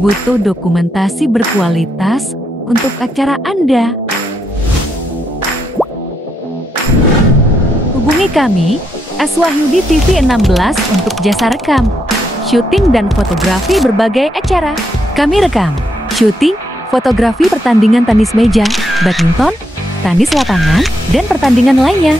butuh dokumentasi berkualitas untuk acara Anda. Hubungi kami, Aswahyudi TV 16 untuk jasa rekam, syuting dan fotografi berbagai acara. Kami rekam, syuting, fotografi pertandingan tenis meja, badminton, tenis lapangan, dan pertandingan lainnya.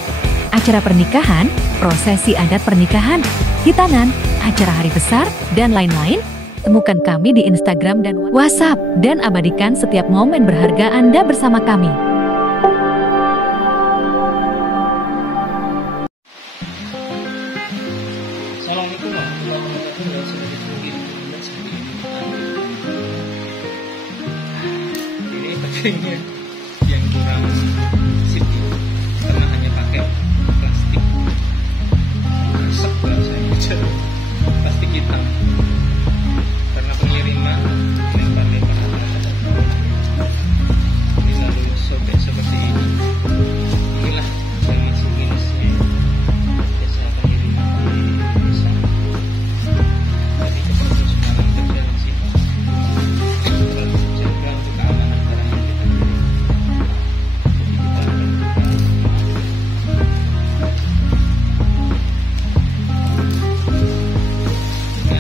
Acara pernikahan, prosesi adat pernikahan, hitanan, acara hari besar, dan lain-lain. Temukan kami di Instagram dan WhatsApp, dan abadikan setiap momen berharga Anda bersama kami. Assalamualaikum warahmatullahi wabarakatuh. Ini packingnya yang kurang sip karena hanya pakai plastik resep bahasanya, plastik hitam, karena pengiriman lempar-lempar ini lalu sobek seperti ini. Inilah yang masih minusnya jasa pengiriman di Indonesia. Jadi keperluan sekarang kerja di sini terlalu jaga untuk keamanan barang yang kita kirim. Jadi kita akan ini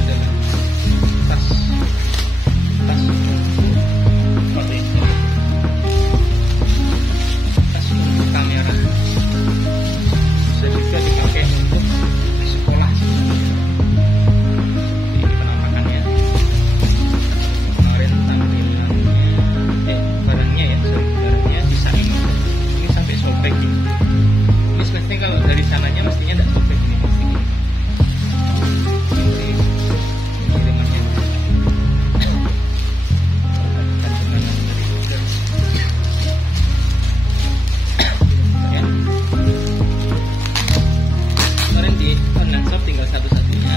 adalah tas untuk kamera, bisa juga dipakai untuk di sekolah. Ini penampakannya kemarin, tampilannya barangnya ya, barangnya bisa ini sampai sobek ini. Ini sebenarnya kalau dari sananya mestinya tidak sobek ini, mesti ini kirimannya ya. Kemarin di online shop tinggal satu-satunya.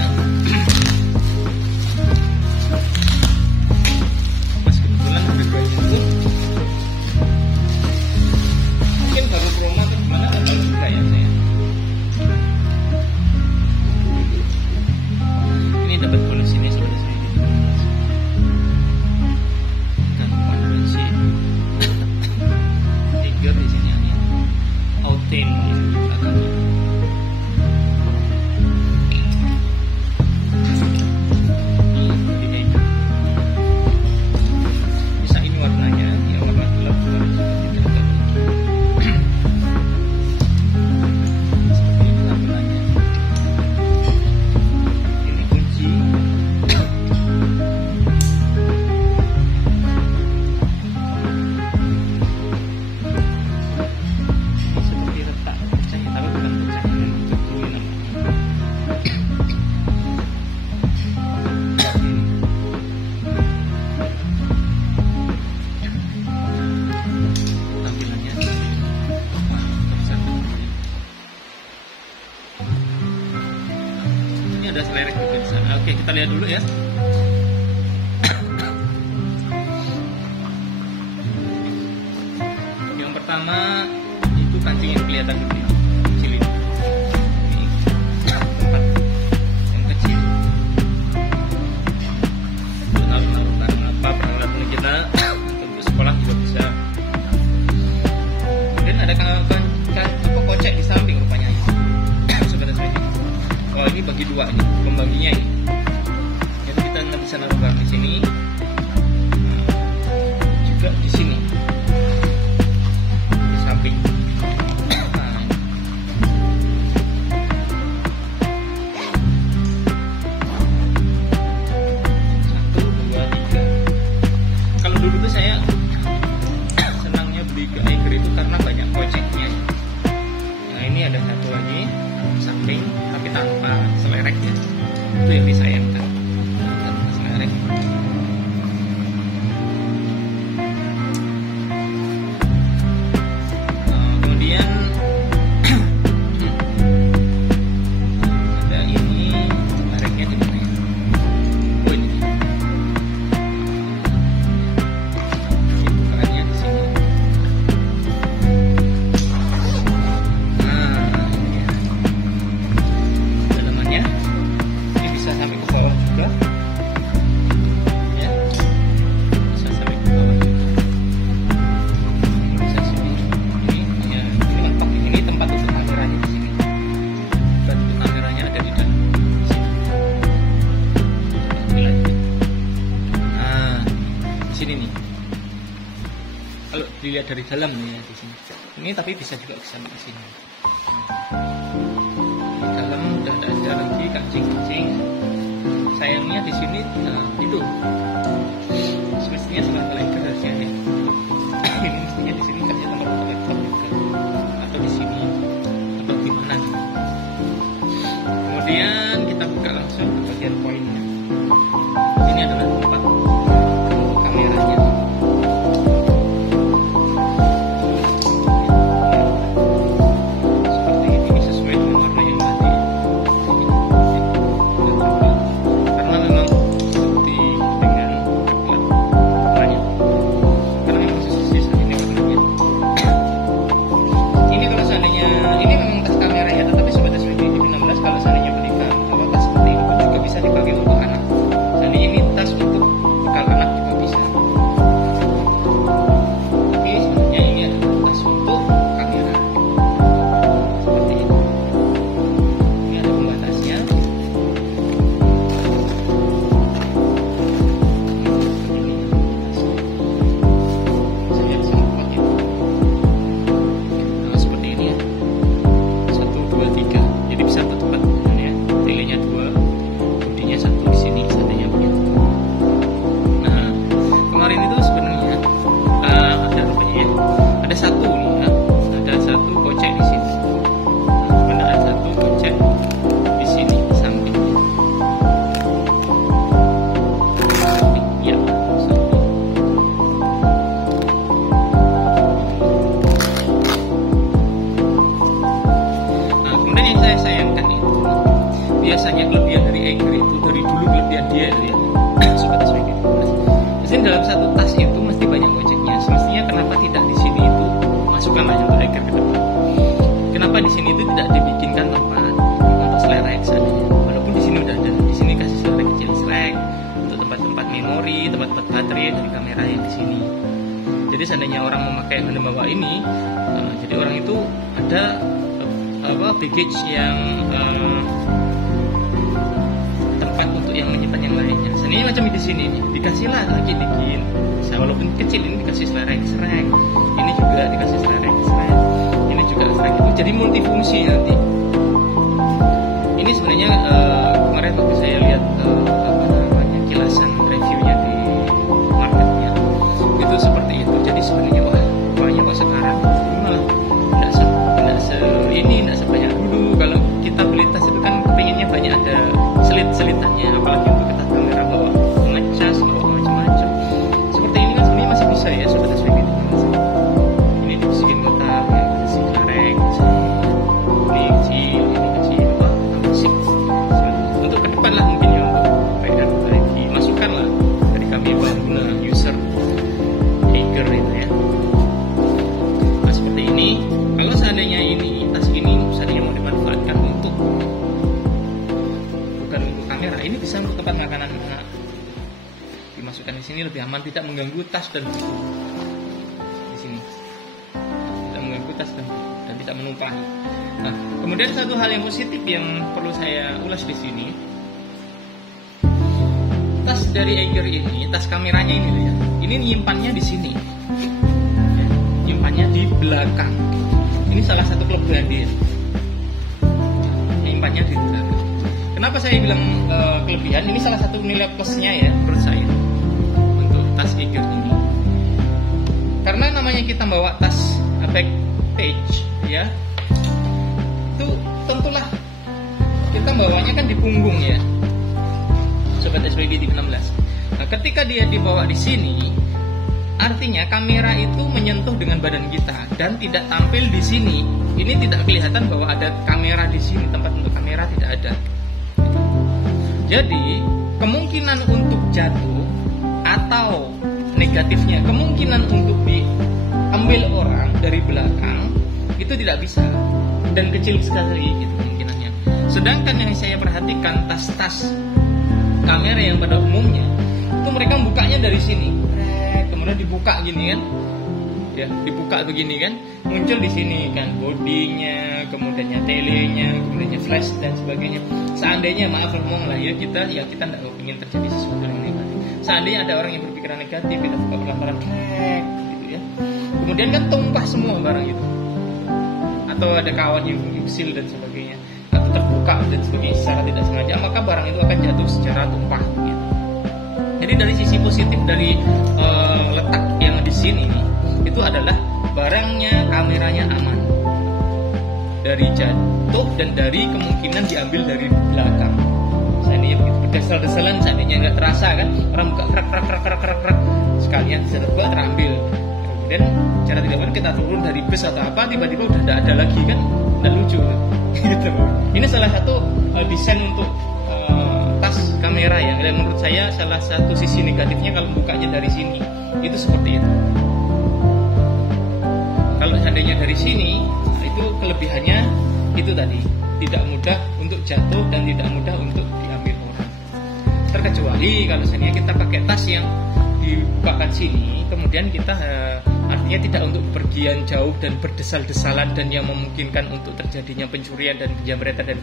Mas kebetulan harganya itu mungkin baru promo atau gimana, nggak tahu juga ya saya. Ini dapat bonus ini seperti saya gitu. Gampang kunci. Tiger di sini ada outing di belakangnya. Bisa ini warnanya, ya warna gelap seperti itu. Seperti ini tampilannya. Ini kunci. Ini seperti retak pecahnya, tapi bukan pecah, ini tertulis namanya. Tampilannya ini ada selerek juga di sana. Oke, kita lihat dulu ya. Yang pertama itu kancing yang kelihatan gede, kecil ini. Ini tempat yang kecil. Untuk naruh barang apa, peralatan kita untuk sekolah juga bisa. Kemudian ada kocek di samping rupanya ini. Sebenarnya ini. Oh, ini bagi dua ini, pembaginya ini. Jadi kita bisa naruh barang di sini, juga di sini, di samping. Nah, satu, dua, tiga. Kalau dulu tuh saya senangnya beli ke Eiger itu karena banyak koceknya. Nah, ini ada satu lagi samping tapi tanpa selereknya, itu yang disayangkan, tanpa selerek. Kemudian ada ini, selereknya di mana ya? Oh, ini bukaannya di sini. Nah, ini ya. Dalamannya ini bisa sampai ke bawah. dilihat dari dalam ya di sini. Ini tapi bisa juga sampai ke sini. Di dalam udah ada lagi kancing-kancing. Sayangnya di sini itu semestinya smart lighter harusnya ya. Ini mestinya di sini kasih nomor laptop juga, atau di sini atau di mana. Kemudian kita buka langsung ke bagian poinnya. Ini adalah tempat kameranya. Seperti ini sesuai dengan warna yang tadi. Karena memang seperti dengan warnanya. Karena memang sisa ini warnanya. Ini kalau seandainya ini memang tas kamera ya, tetapi Sobat SWG TV16 kalau seandainya belikan kalau tas seperti ini pun juga bisa dipakai untuk anak. Jadi ini tas untuk bekal anak juga bisa. Tapi sebenarnya ini adalah tas untuk kamera. Seperti ini. Ini ada pembatasnya. Saya bisa pakai. Nah, seperti ini ya. 1, 2, 3. Jadi bisa bertempat ya. Telenya 2, bodinya 1 di sini, seandainya begitu. Nah, kemarin itu sebenarnya ada rupanya ya. Ada satu nih ya. Ada satu gocek di sini. Nah, ada satu gocek di sini di sampingnya. Ya, satu. Nah, kemudian yang saya sayangkan itu biasanya kelebihan dari Eiger itu dari dulu kelebihan dia itu ya. Sobat SWG. Mesin dalam satu tas itu mesti banyak goceknya. Semestinya kenapa tidak di sini itu masukkanlah untuk Eiger ke depan. Kenapa di sini itu tidak dibikinkan tempat untuk selerek seandainya. Walaupun di sini udah ada, di sini kasih selerek kecil selek untuk tempat-tempat memori, tempat-tempat baterai dari kamera yang di sini. Jadi seandainya orang memakai membawa ini, jadi orang itu ada baggage yang tempat untuk yang menyimpan yang lainnya. Seandainya macam di sini nih, dikasihlah lagi dikit. Walaupun kecil ini dikasih selerek, ini juga dikasih selerek, ini juga selerek. Itu jadi multifungsi nanti. Ini sebenarnya kemarin waktu saya lihat kilasan reviewnya di marketnya itu seperti itu. Jadi sebenarnya banyak kok sekarang tidak sebanyak dulu. Kalau kita beli tas itu kan kepinginnya banyak ada selit-selitannya, apalagi untuk kita kamera bawa ngecas, bawa macam-macam. Seperti ini kan sebenarnya masih bisa ya Sobat SWG. Ini dibisikin kotak, ya dikasih karek, ini kecil, masih untuk ke depan lah mungkin ya, untuk pegang lagi, masukkan lah dari kami pengguna user Eiger itu ya. Nah seperti ini. Kalau seandainya ini tas ini seandainya mau dimanfaatkan untuk bukan untuk kamera, ini bisa untuk tempat makanan anak. Dimasukkan di sini lebih aman, tidak mengganggu tas dan buku. Di sini tidak mengganggu tas dan tidak menumpangi. Nah, kemudian satu hal yang positif yang perlu saya ulas di sini, tas dari Eiger ini, tas kameranya ini ya, ini nyimpannya di sini, ya, nyimpannya di belakang. Ini salah satu kelebihan dia. Nyimpannya di belakang. Kenapa saya bilang kelebihan? Ini salah satu nilai plusnya ya menurut saya untuk tas Eiger ini. Karena namanya kita bawa tas backpage ya, itu tentulah kita bawanya kan di punggung ya, Sobat SWG TV16. Nah, ketika dia dibawa di sini, artinya kamera itu menyentuh dengan badan kita dan tidak tampil di sini. Ini tidak kelihatan bahwa ada kamera di sini, tempat untuk kamera tidak ada. Jadi kemungkinan untuk jatuh atau negatifnya kemungkinan untuk diambil orang dari belakang itu tidak bisa dan kecil sekali gitu kemungkinannya. Sedangkan yang saya perhatikan tas-tas kamera yang pada umumnya itu mereka bukanya dari sini. Kemudian dibuka gini kan, ya dibuka begini kan, muncul di sini kan bodinya, kemudiannya telenya, kemudiannya flash dan sebagainya. Seandainya maaf ngomong lah ya kita tidak ingin terjadi sesuatu yang negatif. Seandainya ada orang yang berpikiran negatif, kita buka pelan-pelan gitu ya. Kemudian kan tumpah semua barang itu, atau ada kawan yang usil dan sebagainya, atau terbuka dan sebagainya secara tidak sengaja, maka barang itu akan jatuh secara tumpah gitu. Jadi dari sisi positif dari letak yang di sini itu adalah barangnya, kameranya aman dari jatuh dan dari kemungkinan diambil dari belakang. Seandainya begitu berdesal-desalan, seandainya nggak terasa kan, orang buka krak sekalian serba terambil. Kemudian cara tidak benar kita turun dari bus atau apa, tiba-tiba udah tidak ada lagi kan, nggak lucu gitu. Ini salah satu desain untuk tas kamera ya. Dan menurut saya salah satu sisi negatifnya kalau bukanya dari sini itu seperti itu. Kalau seandainya dari sini, itu kelebihannya itu tadi, tidak mudah untuk jatuh dan tidak mudah untuk diambil orang. Terkecuali kalau seandainya kita pakai tas yang dibukakan sini, kemudian kita artinya tidak untuk pergian jauh dan berdesal-desalan dan yang memungkinkan untuk terjadinya pencurian dan penjamretan dan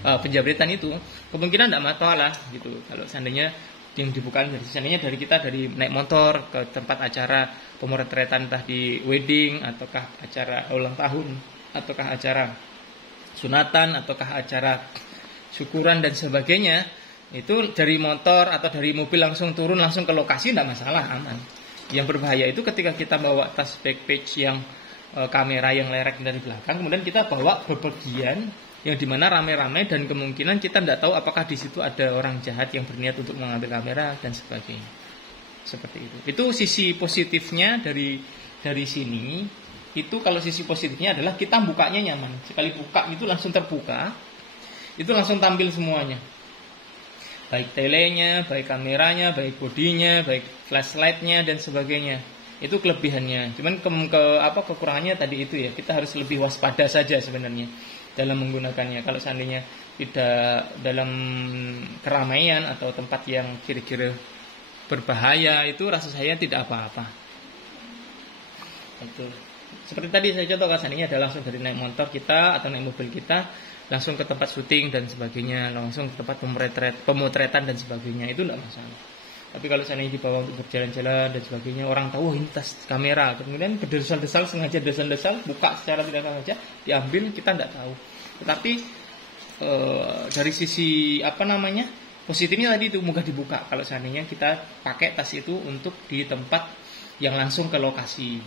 penjamretan itu kemungkinan tidak masalah gitu. Kalau seandainya yang dibuka seandainya dari kita dari naik motor ke tempat acara pemotretan, entah di wedding ataukah acara ulang tahun ataukah acara sunatan ataukah acara syukuran dan sebagainya, itu dari motor atau dari mobil langsung turun langsung ke lokasi tidak masalah, aman. Yang berbahaya itu ketika kita bawa tas backpack yang kamera yang lerek dari belakang, kemudian kita bawa bepergian yang dimana rame-rame dan kemungkinan kita tidak tahu apakah di situ ada orang jahat yang berniat untuk mengambil kamera dan sebagainya. Seperti itu. Itu sisi positifnya dari sini. Itu kalau sisi positifnya adalah kita bukanya nyaman. Sekali buka itu langsung terbuka, itu langsung tampil semuanya. Baik telenya, baik kameranya, baik bodinya, baik flashlightnya dan sebagainya. Itu kelebihannya. Cuman kekurangannya tadi itu ya, kita harus lebih waspada saja sebenarnya dalam menggunakannya. Kalau seandainya tidak dalam keramaian atau tempat yang kira-kira berbahaya, itu rasa saya tidak apa-apa. Itu seperti tadi saya contoh, seandainya ada langsung dari naik motor kita atau naik mobil kita langsung ke tempat syuting dan sebagainya, langsung ke tempat pemotretan dan sebagainya, itu tidak masalah. Tapi kalau seandainya dibawa untuk berjalan-jalan dan sebagainya, orang tahu ini tas kamera, kemudian berdesal-desal, sengaja desal-desal, buka secara tidak sengaja, diambil, kita tidak tahu. Tetapi dari sisi positifnya tadi itu mudah dibuka. Kalau seandainya kita pakai tas itu untuk di tempat yang langsung ke lokasi.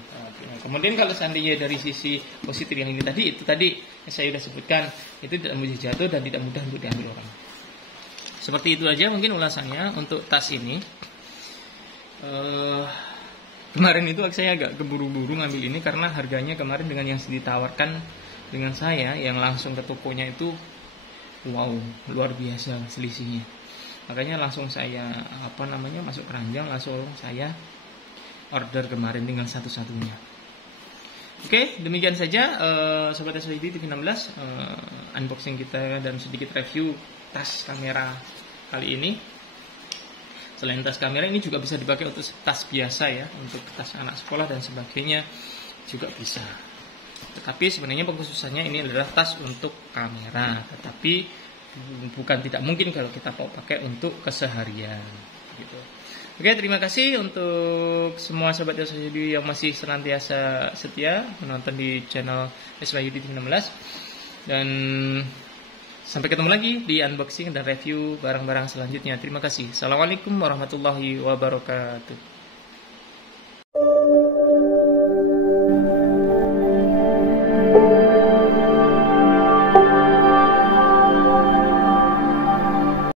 Kemudian kalau seandainya dari sisi positif yang ini tadi, itu tadi yang saya sudah sebutkan, itu tidak mudah jatuh dan tidak mudah untuk diambil orang. Seperti itu aja mungkin ulasannya untuk tas ini. Kemarin itu saya agak keburu-buru ngambil ini karena harganya kemarin dengan yang ditawarkan dengan saya yang langsung ke tokonya itu wow, luar biasa selisihnya. Makanya langsung saya masuk keranjang, langsung saya order kemarin dengan satu-satunya. Oke, demikian saja Sobat SYD TV16 unboxing kita dan sedikit review tas kamera kali ini. Selain tas kamera, ini juga bisa dipakai untuk tas biasa ya, untuk tas anak sekolah dan sebagainya juga bisa. Tetapi sebenarnya pengkhususannya ini adalah tas untuk kamera, tetapi bukan tidak mungkin kalau kita mau pakai untuk keseharian gitu. Oke, terima kasih untuk semua Sobat SYD yang masih senantiasa setia menonton di channel SYD TV16. Dan sampai ketemu lagi di unboxing dan review barang-barang selanjutnya. Terima kasih. Assalamualaikum warahmatullahi wabarakatuh.